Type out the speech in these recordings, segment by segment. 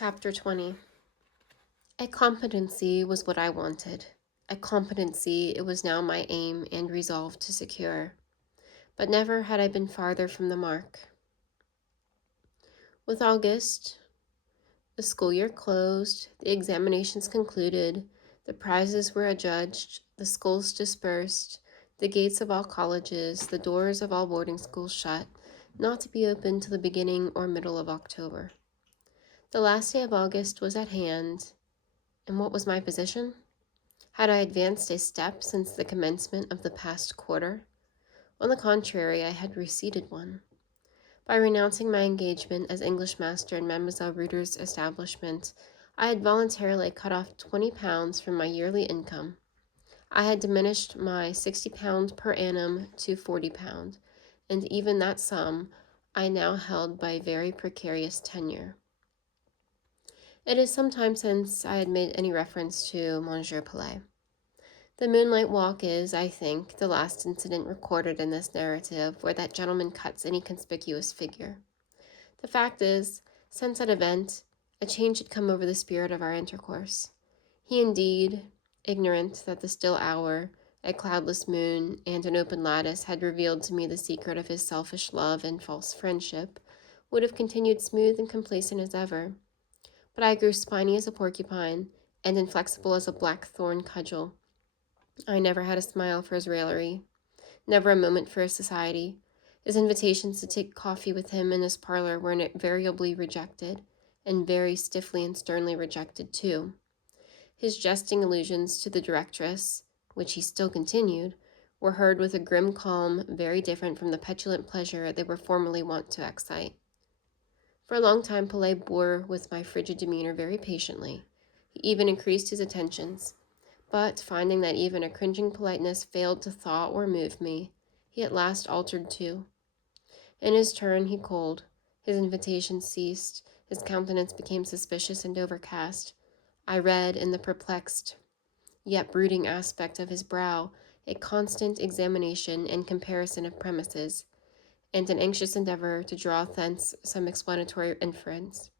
Chapter 20. A competency was what I wanted. A competency it was now my aim and resolve to secure. But never had I been farther from the mark. With August, the school year closed, the examinations concluded, the prizes were adjudged, the schools dispersed, the gates of all colleges, the doors of all boarding schools shut, not to be opened till the beginning or middle of October. The last day of August was at hand, and what was my position? Had I advanced a step since the commencement of the past quarter? On the contrary, I had receded one. By renouncing my engagement as English master in Mademoiselle Reuter's establishment, I had voluntarily cut off £20 from my yearly income. I had diminished my £60 per annum to £40, and even that sum I now held by a very precarious tenure. It is some time since I had made any reference to Monsieur Pelet. The moonlight walk is, I think, the last incident recorded in this narrative where that gentleman cuts any conspicuous figure. The fact is, since that event, a change had come over the spirit of our intercourse. He indeed, ignorant that the still hour, a cloudless moon, and an open lattice had revealed to me the secret of his selfish love and false friendship, would have continued smooth and complacent as ever. But I grew spiny as a porcupine, and inflexible as a blackthorn cudgel. I never had a smile for his raillery, never a moment for his society. His invitations to take coffee with him in his parlor were invariably rejected, and very stiffly and sternly rejected too. His jesting allusions to the directress, which he still continued, were heard with a grim calm very different from the petulant pleasure they were formerly wont to excite. For a long time Pelet bore with my frigid demeanor very patiently. He even increased his attentions. But, finding that even a cringing politeness failed to thaw or move me, he at last altered too. In his turn he cooled. His invitations ceased. His countenance became suspicious and overcast. I read in the perplexed, yet brooding aspect of his brow a constant examination and comparison of premises, and an anxious endeavor to draw thence some explanatory inference.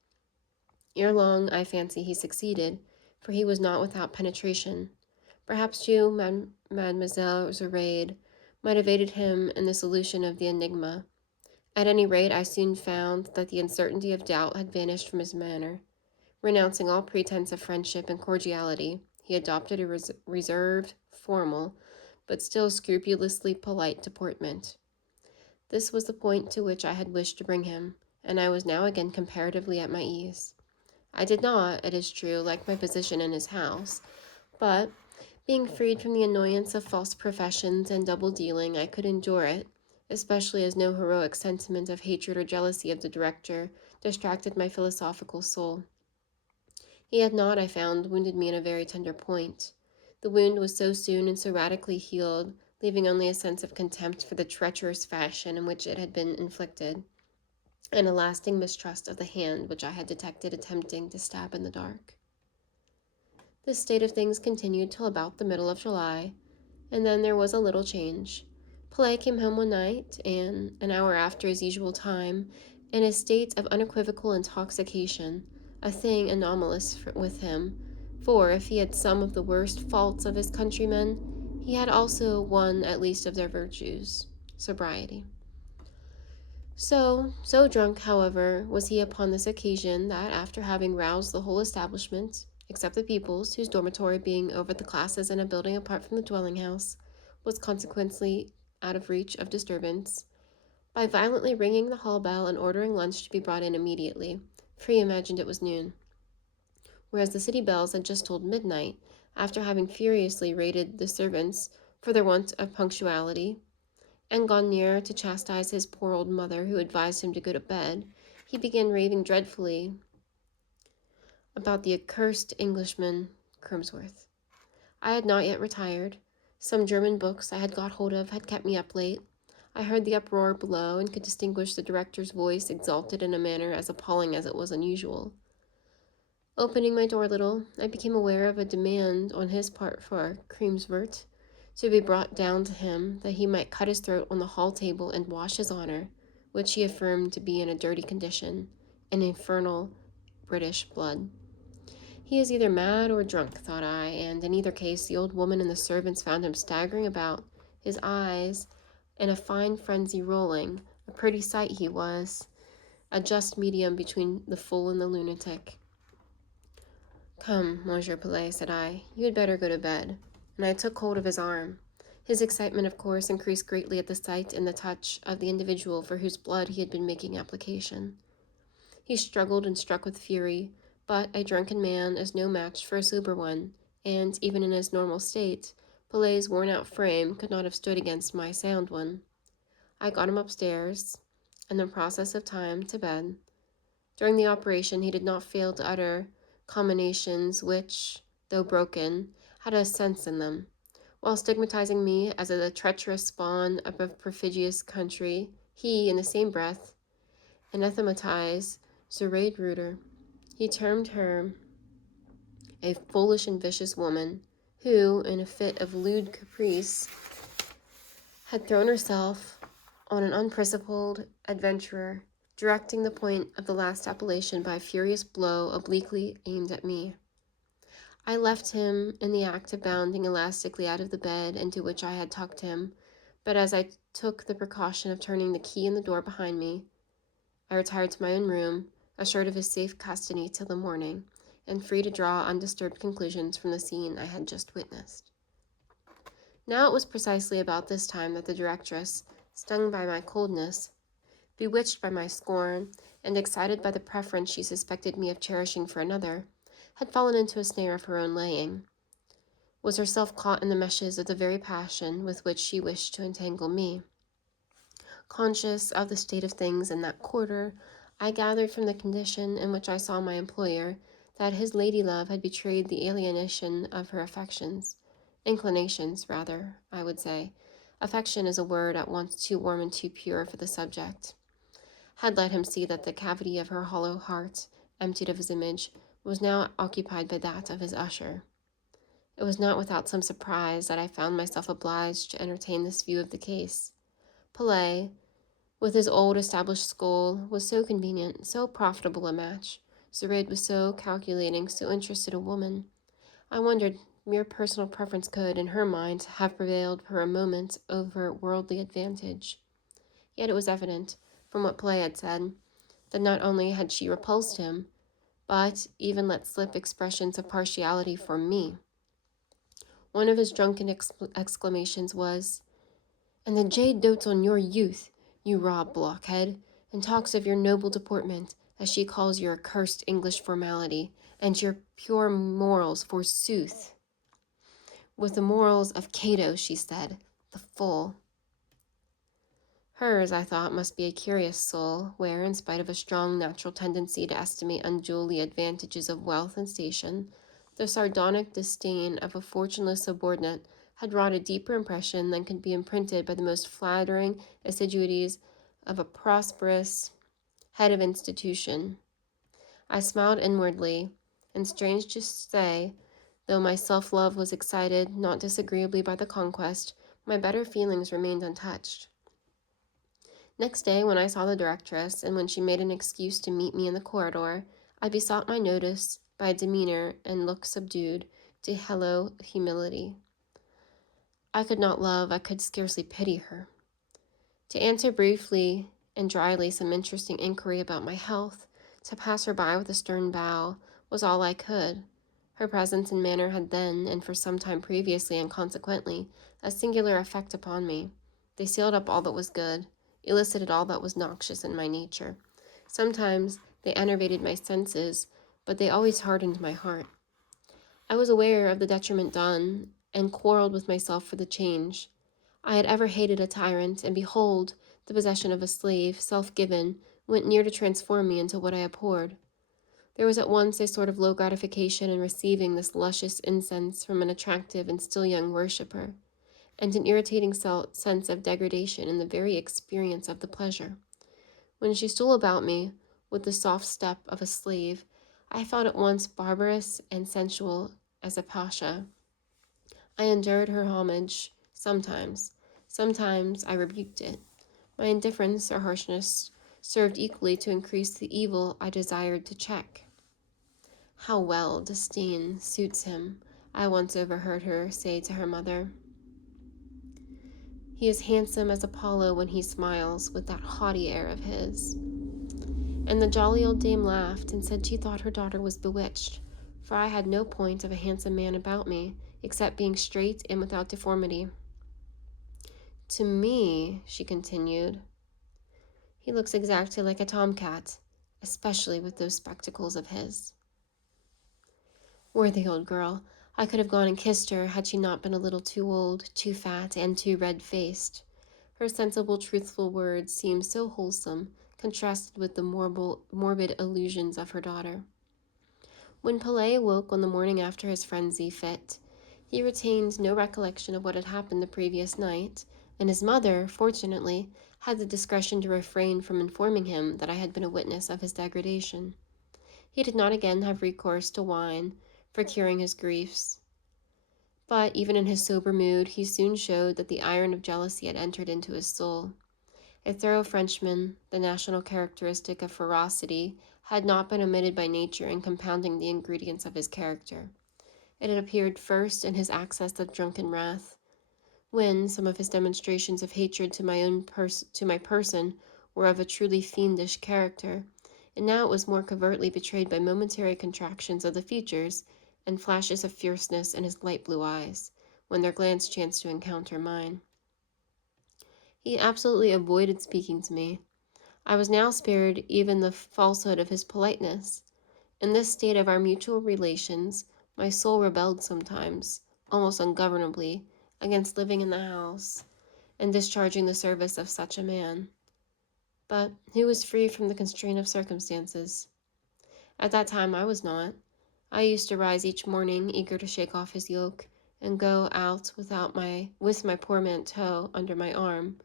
Ere long, I fancy he succeeded, for he was not without penetration. Perhaps you, Mademoiselle Zoraide, might have aided him in the solution of the enigma. At any rate, I soon found that the uncertainty of doubt had vanished from his manner. Renouncing all pretense of friendship and cordiality, he adopted a reserved, formal, but still scrupulously polite deportment. This was the point to which I had wished to bring him, and I was now again comparatively at my ease. I did not, it is true, like my position in his house, but, being freed from the annoyance of false professions and double dealing, I could endure it, especially as no heroic sentiment of hatred or jealousy of the director distracted my philosophical soul. He had not, I found, wounded me in a very tender point. The wound was so soon and so radically healed, leaving only a sense of contempt for the treacherous fashion in which it had been inflicted, and a lasting mistrust of the hand which I had detected attempting to stab in the dark. This state of things continued till about the middle of July, and then there was a little change. Pelet came home one night, and, an hour after his usual time, in a state of unequivocal intoxication, a thing anomalous with him, for if he had some of the worst faults of his countrymen, he had also one at least of their virtues, sobriety. So drunk, however, was he upon this occasion that, after having roused the whole establishment, except the pupils, whose dormitory, being over the classes in a building apart from the dwelling-house, was consequently out of reach of disturbance, by violently ringing the hall bell and ordering lunch to be brought in immediately, for he imagined it was noon, whereas the city bells had just tolled midnight, after having furiously rated the servants for their want of punctuality, and gone near to chastise his poor old mother, who advised him to go to bed, he began raving dreadfully about the accursed Englishman, Crimsworth. I had not yet retired. Some German books I had got hold of had kept me up late. I heard the uproar below, and could distinguish the director's voice exalted in a manner as appalling as it was unusual. Opening my door a little, I became aware of a demand on his part for Crimsworth to be brought down to him, that he might cut his throat on the hall table and wash his honor, which he affirmed to be in a dirty condition, an infernal British blood. He is either mad or drunk, thought I, and in either case the old woman and the servants found him staggering about, his eyes in a fine frenzy rolling. A pretty sight he was, a just medium between the fool and the lunatic. "Come, Monsieur Pelet," said I, "you had better go to bed," and I took hold of his arm. His excitement, of course, increased greatly at the sight and the touch of the individual for whose blood he had been making application. He struggled and struck with fury, but a drunken man is no match for a sober one, and even in his normal state, Pelet's worn-out frame could not have stood against my sound one. I got him upstairs, in the process of time, to bed. During the operation he did not fail to utter comminations which, though broken, had a sense in them. While stigmatizing me as a treacherous spawn of a perfidious country, he, in the same breath, anathematized Zoraide Reuter. He termed her a foolish and vicious woman who, in a fit of lewd caprice, had thrown herself on an unprincipled adventurer, directing the point of the last appellation by a furious blow obliquely aimed at me. I left him in the act of bounding elastically out of the bed into which I had tucked him, but as I took the precaution of turning the key in the door behind me, I retired to my own room, assured of his safe custody till the morning, and free to draw undisturbed conclusions from the scene I had just witnessed. Now it was precisely about this time that the directress, stung by my coldness, bewitched by my scorn, and excited by the preference she suspected me of cherishing for another, had fallen into a snare of her own laying, was herself caught in the meshes of the very passion with which she wished to entangle me. Conscious of the state of things in that quarter, I gathered from the condition in which I saw my employer that his lady-love had betrayed the alienation of her inclinations, rather, I would say. Affection is a word at once too warm and too pure for the subject. Had let him see that the cavity of her hollow heart, emptied of his image, was now occupied by that of his usher. It was not without some surprise that I found myself obliged to entertain this view of the case. Pelet, with his old established school, was so convenient, so profitable a match. Zoraide was so calculating, so interested a woman. I wondered mere personal preference could, in her mind, have prevailed for a moment over worldly advantage. Yet it was evident, from what Pelet had said, that not only had she repulsed him, but even let slip expressions of partiality for me. One of his drunken exclamations was, "And the jade dotes on your youth, you raw blockhead, and talks of your noble deportment, as she calls your accursed English formality, and your pure morals, forsooth. With the morals of Cato," she said, "the fool." Hers, I thought, must be a curious soul, where, in spite of a strong natural tendency to estimate unduly advantages of wealth and station, the sardonic disdain of a fortuneless subordinate had wrought a deeper impression than could be imprinted by the most flattering assiduities of a prosperous head of institution. I smiled inwardly, and strange to say, though my self-love was excited not disagreeably by the conquest, my better feelings remained untouched. Next day, when I saw the directress, and when she made an excuse to meet me in the corridor, I besought my notice by a demeanor and look subdued to hello humility. I could not love, I could scarcely pity her. To answer briefly and dryly some interesting inquiry about my health, to pass her by with a stern bow, was all I could. Her presence and manner had then, and for some time previously and consequently, a singular effect upon me. They sealed up all that was good, elicited all that was noxious in my nature. Sometimes they enervated my senses, but they always hardened my heart. I was aware of the detriment done, and quarreled with myself for the change. I had ever hated a tyrant, and behold, the possession of a slave, self-given, went near to transform me into what I abhorred. There was at once a sort of low gratification in receiving this luscious incense from an attractive and still young worshipper, and an irritating sense of degradation in the very experience of the pleasure. When she stole about me with the soft step of a slave, I felt at once barbarous and sensual as a pasha. I endured her homage sometimes. Sometimes I rebuked it. My indifference or harshness served equally to increase the evil I desired to check. How well disdain suits him, I once overheard her say to her mother. He is handsome as Apollo when he smiles with that haughty air of his. And the jolly old dame laughed and said she thought her daughter was bewitched, for I had no point of a handsome man about me, except being straight and without deformity. To me, she continued, he looks exactly like a tomcat, especially with those spectacles of his. Worthy old girl, I could have gone and kissed her had she not been a little too old, too fat, and too red-faced. Her sensible, truthful words seemed so wholesome, contrasted with the morbid illusions of her daughter. When Pelé awoke on the morning after his frenzy fit, he retained no recollection of what had happened the previous night, and his mother, fortunately, had the discretion to refrain from informing him that I had been a witness of his degradation. He did not again have recourse to wine for curing his griefs, but even in his sober mood he soon showed that the iron of jealousy had entered into his soul. A thorough Frenchman, the national characteristic of ferocity, had not been omitted by nature in compounding the ingredients of his character. It had appeared first in his access of drunken wrath, when some of his demonstrations of hatred to my person were of a truly fiendish character, and now it was more covertly betrayed by momentary contractions of the features and flashes of fierceness in his light blue eyes, when their glance chanced to encounter mine. He absolutely avoided speaking to me. I was now spared even the falsehood of his politeness. In this state of our mutual relations, my soul rebelled sometimes, almost ungovernably, against living in the house and discharging the service of such a man. But who was free from the constraint of circumstances? At that time I was not. I used to rise each morning, eager to shake off his yoke, and go out with my portmanteau under my arm,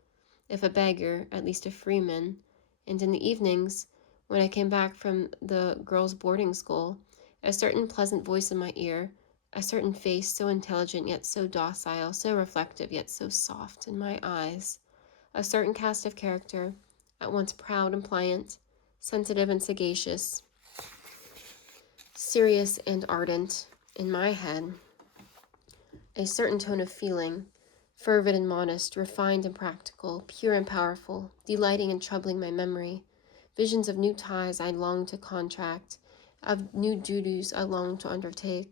if a beggar, at least a freeman, and in the evenings, when I came back from the girls' boarding school, a certain pleasant voice in my ear, a certain face so intelligent yet so docile, so reflective yet so soft in my eyes, a certain cast of character, at once proud and pliant, sensitive and sagacious, serious and ardent, in my head, a certain tone of feeling, fervid and modest, refined and practical, pure and powerful, delighting and troubling my memory, visions of new ties I longed to contract, of new duties I longed to undertake.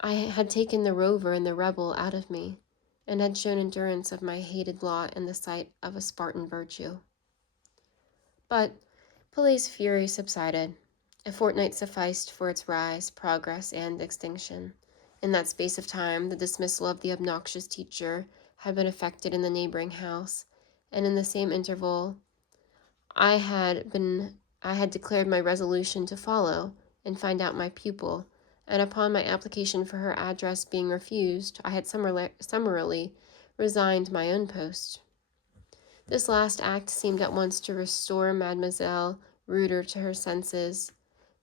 I had taken the rover and the rebel out of me, and had shown endurance of my hated lot in the sight of a Spartan virtue. But Pelé's fury subsided. A fortnight sufficed for its rise, progress, and extinction. In that space of time, the dismissal of the obnoxious teacher had been effected in the neighboring house, and in the same interval I had declared my resolution to follow and find out my pupil, and upon my application for her address being refused, I had summarily resigned my own post. This last act seemed at once to restore Mademoiselle Reuter to her senses.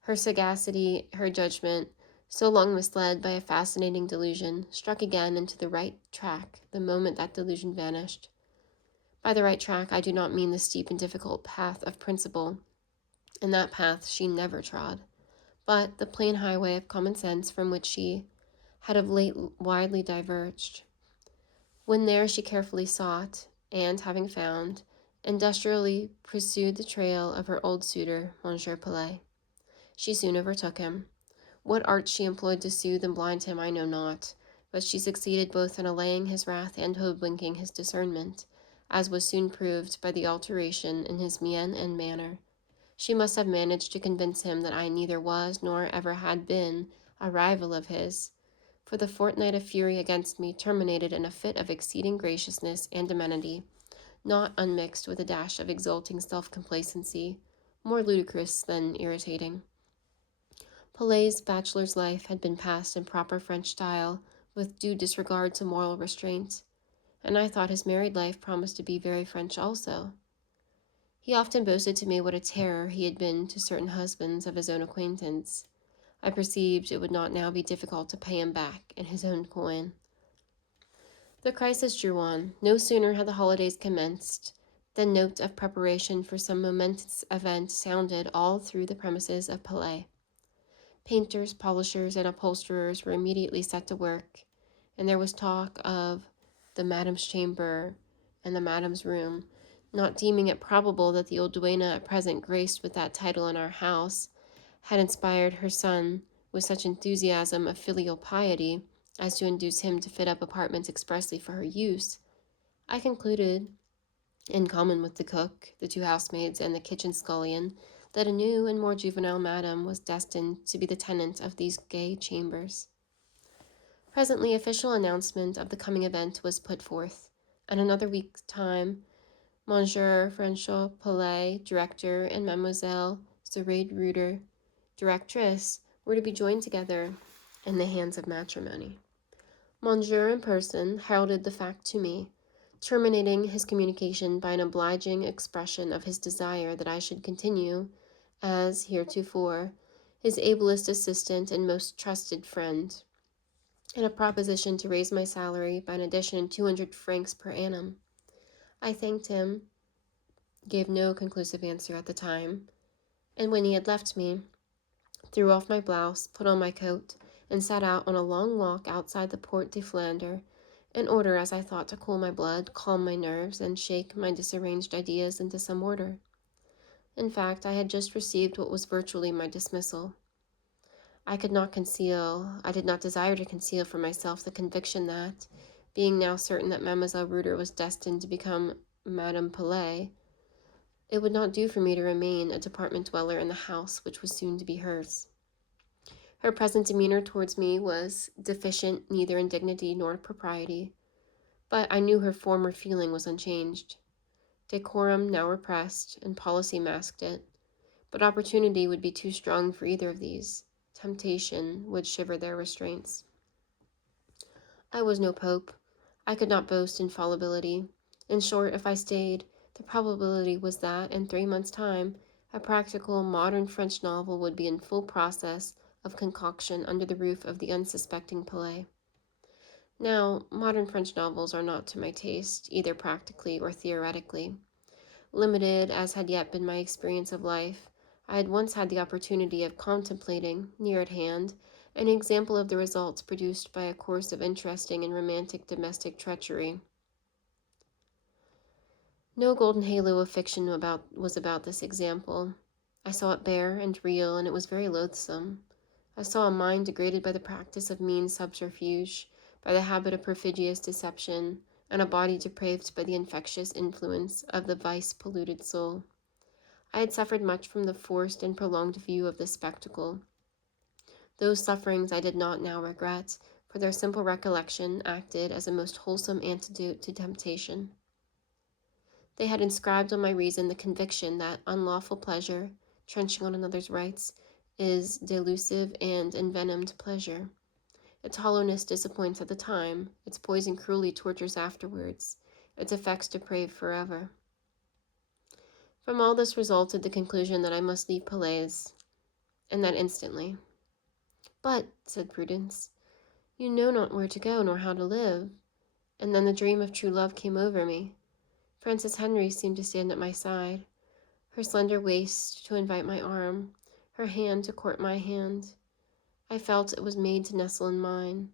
Her sagacity, her judgment, so long misled by a fascinating delusion, struck again into the right track the moment that delusion vanished. By the right track, I do not mean the steep and difficult path of principle. In that path she never trod, but the plain highway of common sense from which she had of late widely diverged. When there she carefully sought, and having found, industriously pursued the trail of her old suitor, Monsieur Pelé. She soon overtook him. What art she employed to soothe and blind him I know not, but she succeeded both in allaying his wrath and hoodwinking his discernment, as was soon proved by the alteration in his mien and manner. She must have managed to convince him that I neither was nor ever had been a rival of his, for the fortnight of fury against me terminated in a fit of exceeding graciousness and amenity, not unmixed with a dash of exulting self-complacency, more ludicrous than irritating. Pelé's bachelor's life had been passed in proper French style, with due disregard to moral restraint, and I thought his married life promised to be very French also. He often boasted to me what a terror he had been to certain husbands of his own acquaintance. I perceived it would not now be difficult to pay him back in his own coin. The crisis drew on. No sooner had the holidays commenced than note of preparation for some momentous event sounded all through the premises of Pelé. Painters, polishers, and upholsterers were immediately set to work, and there was talk of the madam's chamber and the madam's room, not deeming it probable that the old duenna at present graced with that title in our house had inspired her son with such enthusiasm of filial piety as to induce him to fit up apartments expressly for her use. I concluded, in common with the cook, the two housemaids, and the kitchen scullion, that a new and more juvenile madam was destined to be the tenant of these gay chambers. Presently, official announcement of the coming event was put forth. In another week's time, Monsieur Francois Paulet, director, and Mademoiselle Zoraide Reuter, directress, were to be joined together in the hands of matrimony. Monsieur in person heralded the fact to me, terminating his communication by an obliging expression of his desire that I should continue, as heretofore, his ablest assistant and most trusted friend, and a proposition to raise my salary by an addition 200 francs per annum. I thanked him, gave no conclusive answer at the time, and when he had left me, threw off my blouse, put on my coat, and set out on a long walk outside the Porte de Flandre, in order, as I thought, to cool my blood, calm my nerves, and shake my disarranged ideas into some order. In fact, I had just received what was virtually my dismissal. I did not desire to conceal from myself the conviction that, being now certain that Mademoiselle Reuter was destined to become Madame Paulet, it would not do for me to remain a department dweller in the house which was soon to be hers. Her present demeanor towards me was deficient neither in dignity nor propriety, but I knew her former feeling was unchanged. Decorum now repressed, and policy masked it, but opportunity would be too strong for either of these. Temptation would shiver their restraints. I was no pope. I could not boast infallibility. In short, if I stayed, the probability was that, in 3 months' time, a practical modern French novel would be in full process of concoction under the roof of the unsuspecting Paulet. Now, modern French novels are not to my taste, either practically or theoretically. Limited as had yet been my experience of life, I had once had the opportunity of contemplating, near at hand, an example of the results produced by a course of interesting and romantic domestic treachery. No golden halo of fiction was about this example. I saw it bare and real, and it was very loathsome. I saw a mind degraded by the practice of mean subterfuge, by the habit of perfidious deception, and a body depraved by the infectious influence of the vice-polluted soul. I had suffered much from the forced and prolonged view of this spectacle. Those sufferings I did not now regret, for their simple recollection acted as a most wholesome antidote to temptation. They had inscribed on my reason the conviction that unlawful pleasure, trenching on another's rights, is delusive and envenomed pleasure. Its hollowness disappoints at the time, its poison cruelly tortures afterwards, its effects deprave forever. From all this resulted the conclusion that I must leave Palais, and that instantly. "But," said Prudence, "you know not where to go nor how to live." And then the dream of true love came over me. Frances Henry seemed to stand at my side, her slender waist to invite my arm, her hand to court my hand. I felt it was made to nestle in mine.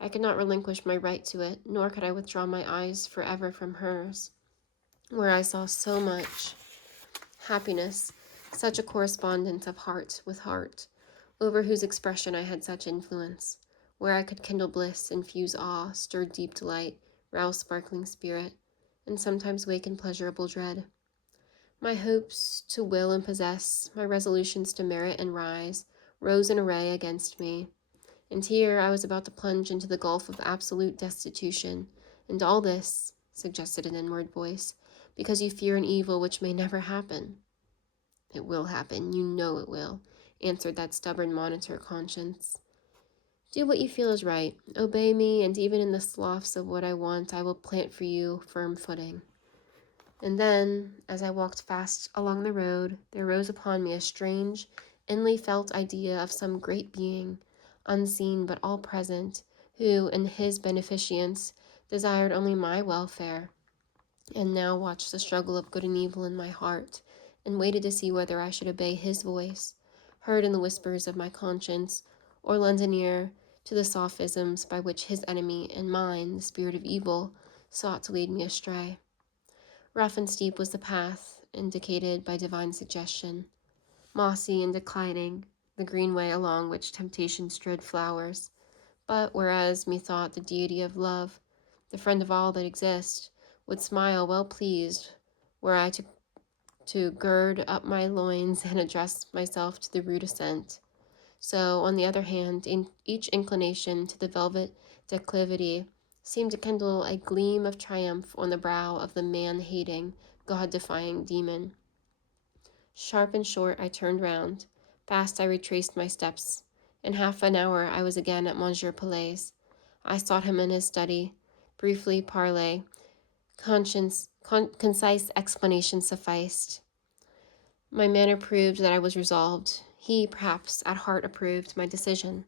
I could not relinquish my right to it, nor could I withdraw my eyes forever from hers, where I saw so much happiness, such a correspondence of heart with heart, over whose expression I had such influence, where I could kindle bliss, infuse awe, stir deep delight, rouse sparkling spirit, and sometimes waken pleasurable dread. My hopes to will and possess, my resolutions to merit and rise, rose in array against me, and here I was about to plunge into the gulf of absolute destitution, and all this, suggested an inward voice, because you fear an evil which may never happen. "It will happen, you know it will," answered that stubborn monitor conscience. "Do what you feel is right. Obey me, and even in the sloughs of what I want, I will plant for you firm footing." And then, as I walked fast along the road, there rose upon me a strange, inly felt idea of some great being, unseen but all present, who, in his beneficence, desired only my welfare, and now watched the struggle of good and evil in my heart, and waited to see whether I should obey his voice, heard in the whispers of my conscience, or lend an ear to the sophisms by which his enemy and mine, the spirit of evil, sought to lead me astray. Rough and steep was the path indicated by divine suggestion, mossy and declining, the green way along which temptation strewed flowers. But whereas methought the deity of love, the friend of all that exist, would smile well pleased were I to gird up my loins and address myself to the rude ascent, so, on the other hand, in each inclination to the velvet declivity seemed to kindle a gleam of triumph on the brow of the man-hating, God-defying demon. Sharp and short, I turned round. Fast I retraced my steps. In half an hour I was again at Monsieur Pelet's. I sought him in his study. Briefly parley, concise explanation sufficed. My manner proved that I was resolved. He, perhaps, at heart approved my decision.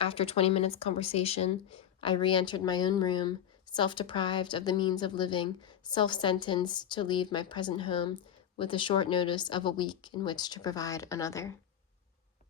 After 20 minutes' conversation, I re-entered my own room, self-deprived of the means of living, self-sentenced to leave my present home with a short notice of a week in which to provide another.